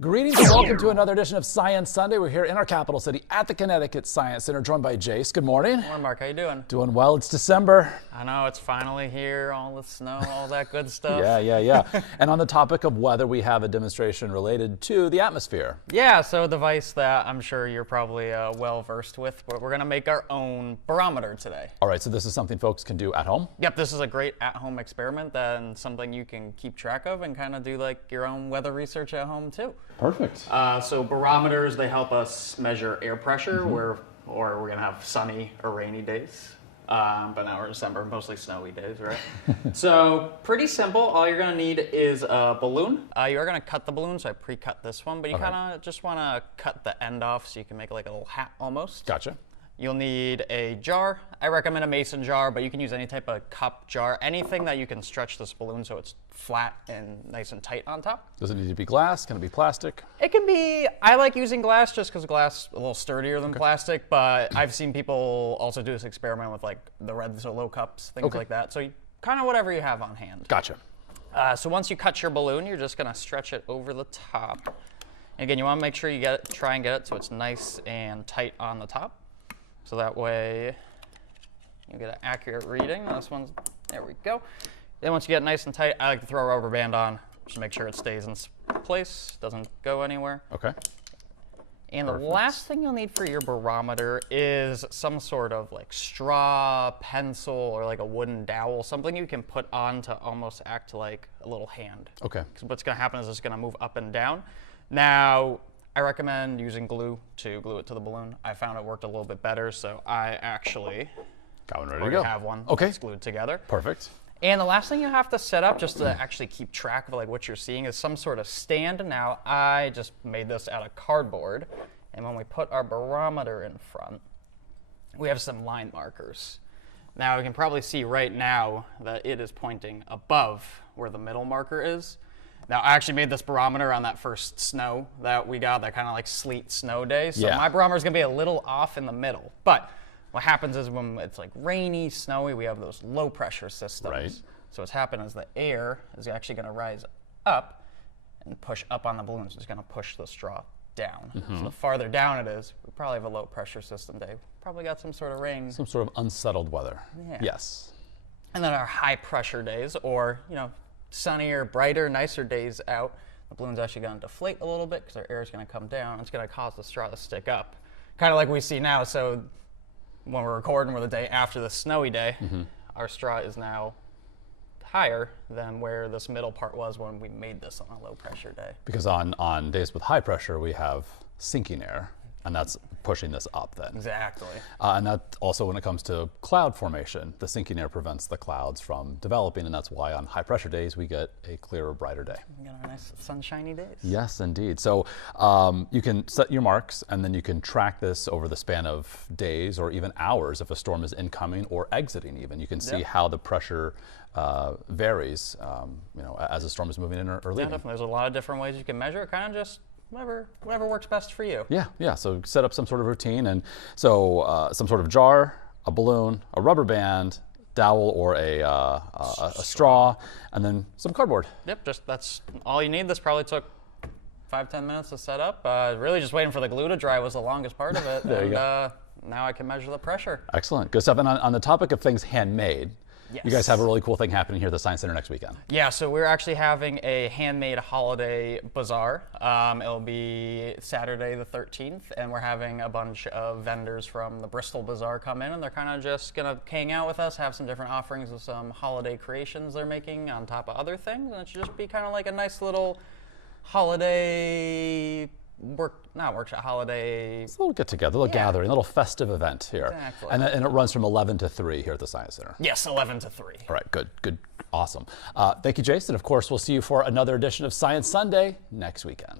Greetings and welcome to another edition of Science Sunday. We're here in our capital city at the Connecticut Science Center, joined by Jace. Good morning. Good morning, Mark. How you doing? Doing well. It's December. I know, it's finally here, all the snow, all that good stuff. Yeah. And on the topic of weather, we have a demonstration related to the atmosphere. Yeah, so a device that I'm sure you're probably well versed with, but we're going to make our own barometer today. All right, so this is something folks can do at home? Yep, this is a great at-home experiment and something you can keep track of and kind of do like your own weather research at home too. Perfect. So barometers, they help us measure air pressure, or we're going to have sunny or rainy days. But now we're in December, mostly snowy days, right? So pretty simple. All you're going to need is a balloon. You are going to cut the balloon, so I pre-cut this one, but you kind of just want to cut the end off so you can make like a little hat almost. Gotcha. You'll need a jar. I recommend a mason jar, but you can use any type of cup jar, anything that you can stretch this balloon so it's flat and nice and tight on top. Does it need to be glass? Can it be plastic? It can be, I like using glass just because glass is a little sturdier than plastic, but I've seen people also do this experiment with like the red Solo cups, things like that. So kind of whatever you have on hand. Gotcha. So once you cut your balloon, you're just gonna stretch it over the top. And again, you wanna make sure you try and get it so it's nice and tight on the top. So that way you get an accurate reading. This one's, there we go. Then once you get it nice and tight, I like to throw a rubber band on just to make sure it stays in place, doesn't go anywhere. Okay. And the last thing you'll need for your barometer is some sort of like straw, pencil, or like a wooden dowel, something you can put on to almost act like a little hand. Okay. Because what's gonna happen is it's gonna move up and down. Now, I recommend using glue to glue it to the balloon. I found it worked a little bit better, so I actually got one ready to go. Have one that's glued together. Perfect. And the last thing you have to set up just to actually keep track of like what you're seeing is some sort of stand. Now, I just made this out of cardboard, and when we put our barometer in front, we have some line markers. Now, you can probably see right now that it is pointing above where the middle marker is. Now, I actually made this barometer on that first snow that we got, that kind of like sleet snow day. So my barometer is going to be a little off in the middle. But what happens is when it's like rainy, snowy, we have those low pressure systems. Right. So what's happening is the air is actually going to rise up and push up on the balloon. So it's going to push the straw down. So the farther down it is, we probably have a low pressure system day. Probably got some sort of rain. Some sort of unsettled weather. Yeah. Yes. And then our high pressure days, or, you know, sunnier, brighter, nicer days out, the balloon's actually going to deflate a little bit because our air is going to come down. It's going to cause the straw to stick up, kind of like we see now. So when we're recording, we're the day after the snowy day, our straw is now higher than where this middle part was when we made this on a low pressure day. Because on days with high pressure, we have sinking air, and that's pushing this up then. Exactly. And that also, when it comes to cloud formation, the sinking air prevents the clouds from developing, and that's why on high pressure days we get a clearer, brighter day. We got our nice sunshiny days. Yes, indeed. So you can set your marks, and then you can track this over the span of days or even hours if a storm is incoming or exiting even. You can see how the pressure varies you know, as the storm is moving in or leaving. Yeah, definitely. There's a lot of different ways you can measure it, kind of just whatever works best for you. Yeah. So set up some sort of routine, and so some sort of jar, a balloon, a rubber band, dowel, or a straw, and then some cardboard. Yep, that's all you need. This probably took 5-10 minutes to set up. Really just waiting for the glue to dry was the longest part of it. There you go. Now I can measure the pressure. Excellent. Good stuff. And on the topic of things handmade, yes, you guys have a really cool thing happening here at the Science Center next weekend. Yeah, so we're actually having a handmade holiday bazaar. It'll be Saturday the 13th, and we're having a bunch of vendors from the Bristol Bazaar come in, and they're kind of just going to hang out with us, have some different offerings of some holiday creations they're making on top of other things, and it should just be kind of like a nice little holiday holiday. It's a little get-together, a little gathering, a little festive event here. Exactly. And it runs from 11 to 3 here at the Science Center. Yes, 11 to 3. All right, good, awesome. Thank you, Jason. Of course, we'll see you for another edition of Science Sunday next weekend.